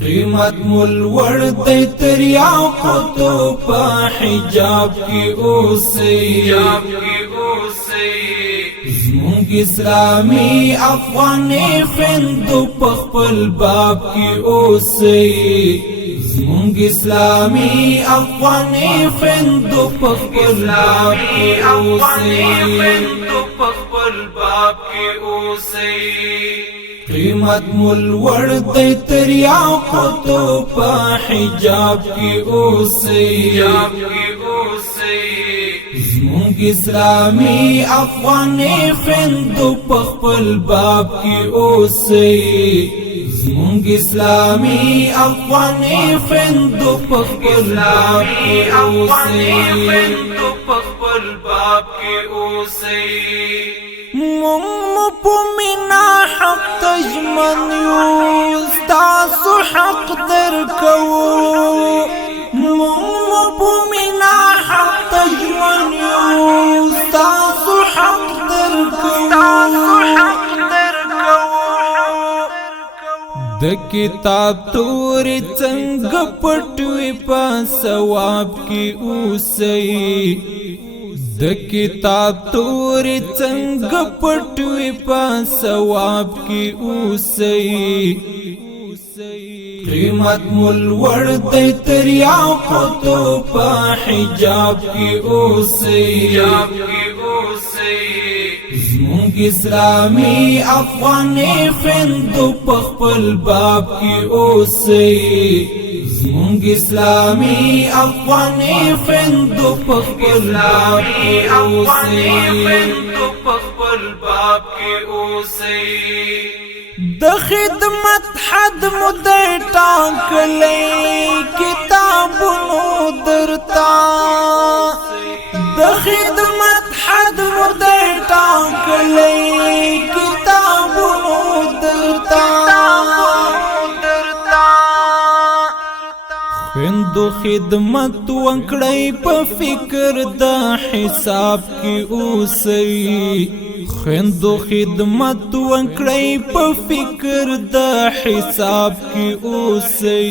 قیمت مول ورد تریاقتو پا حجاب کی اوسی زمونگ اسلامی افغانی خندو پخپل باب کی اوسی زمونگ اسلامی افغانی خندو پخپل باب کی اوسی قیمت مول ورد تریاقتو پا حجاب کی اوسی زمونگ اسلامی افغانی خندو پخپل باب کی اوسی زمونگ اسلامی افغانی خندو پخپل باب کی اوسی مونږ په مینا حق تجمن یو ستاسو حق درکو مونږ په مینا حق تجمن یو ستاسو حق درکو د کتاب تورې څنګه پټوي په ثواب کې اوسئ د کتاب تورې څنګه پټوي په ثواب کې اوسئ قیمت مول ورد تریاقتو په حجاب کې اوسئ زمونگ اسلامی افغانی خندو پخپل باب کی اوسی زمونگ اسلامی افغانی خندو پخپل باب کی اوسی د خدمت حد مدر ټاکلی کتابونو درتا د خدمت حد مدر ټاکلی کتابونو درتا خندو خدمت وکړی په فکر د حساب کې اوسئ خندو خدمت وکړی په فکر د حساب کې اوسئ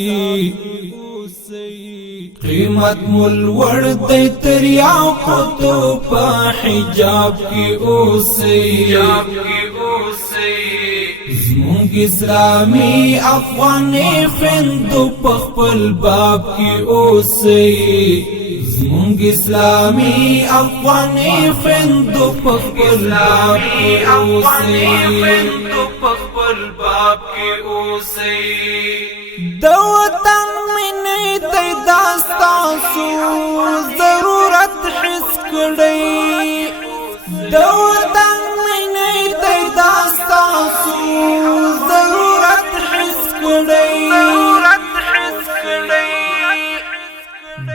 قیمت مول ورد تریاقتو پا حجاب کی اوسی زمونگ اسلامی افغانی خندو پخپل باب کی اوسی زمونگ اسلامی افغانی خندو پخپل باب کی اوسی د وطن مینې ته داستاسو ضرورت حس کړئ د وطن مینې ته داستاسو ضرورت حس کړئ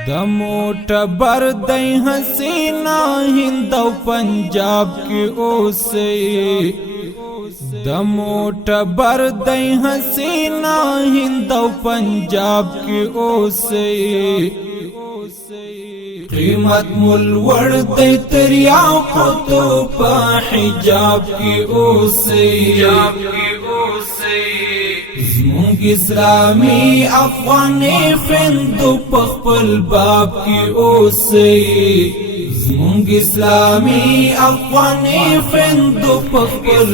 د موټبر دی حسینا هند او پنجاب کې اوسئ د موټبر دی حسینا هند او پنجاب کې اوسئ قیمت مول ورد تریاقتو په حجاب کې اوسئ زمونگ اسلامی افغانی خندو پخپل باب کی اوسئ زمونگ اسلامی افغانی خندو پخپل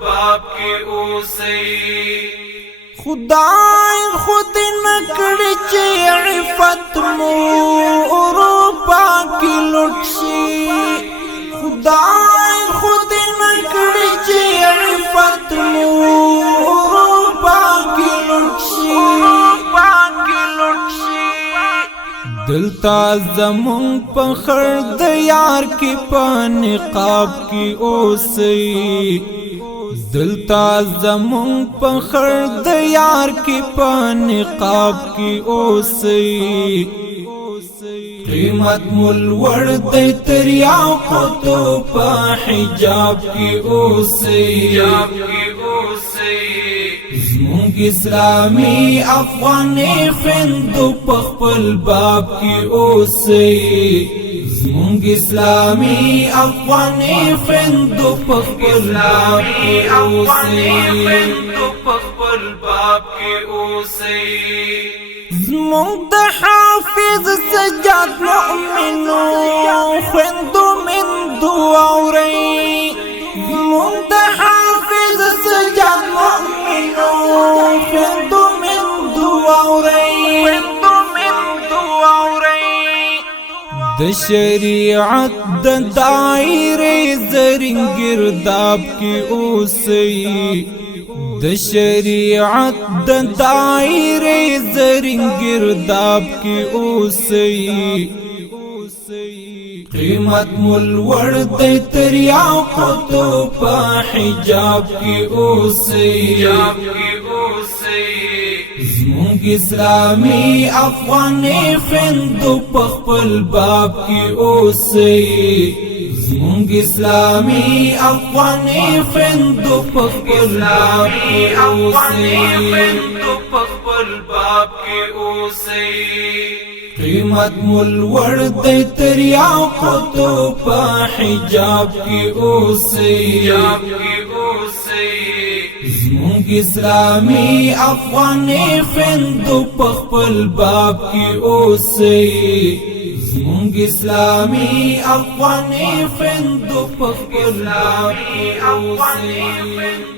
باب کی اوسئ خدای خود نکړي چې عفت مو اروپا کې لوټ شي خدای خود نکړي چې عفت مو اروپا کې لوټ شي دلتا زمون په خړ د یار کې په نقاب کې اوسئ دلتا زمون په خړ د یار کې په نقاب کې اوسئ قیمت مول ورد تریاقتو په حجاب کې اوسئ زمونگ اسلامی افغانی خندو پخپل باب کی اوسئ زمونږ اسلامي افغاني خویندو په خپل باب کې اوسئ زمونږ د حافظ سجاد مؤمنو خویندو میندو اورئ زمونږ د حافظ سجاد مؤمنو خویندو میندو اورئ د شریعت د دایره زرین گرداب کې اوسئ د شریعت د دایره زرین گرداب کې اوسئ قیمت مول ور د تریاقت په حجاب کې اوسئ زمونږ اسلامي افغاني خویندو په خپل باب کې اوسئ زمونږ اسلامي افغاني خویندو په خپل باب کې اوسئ قیمت مول ور د تریاقت په حجاب کې اوسئ زمونږ اسلامي افغاني خویندو په خپل باب کې اوسئ زمونږ اسلامي افغاني خویندو په خپل باب کې اوسئ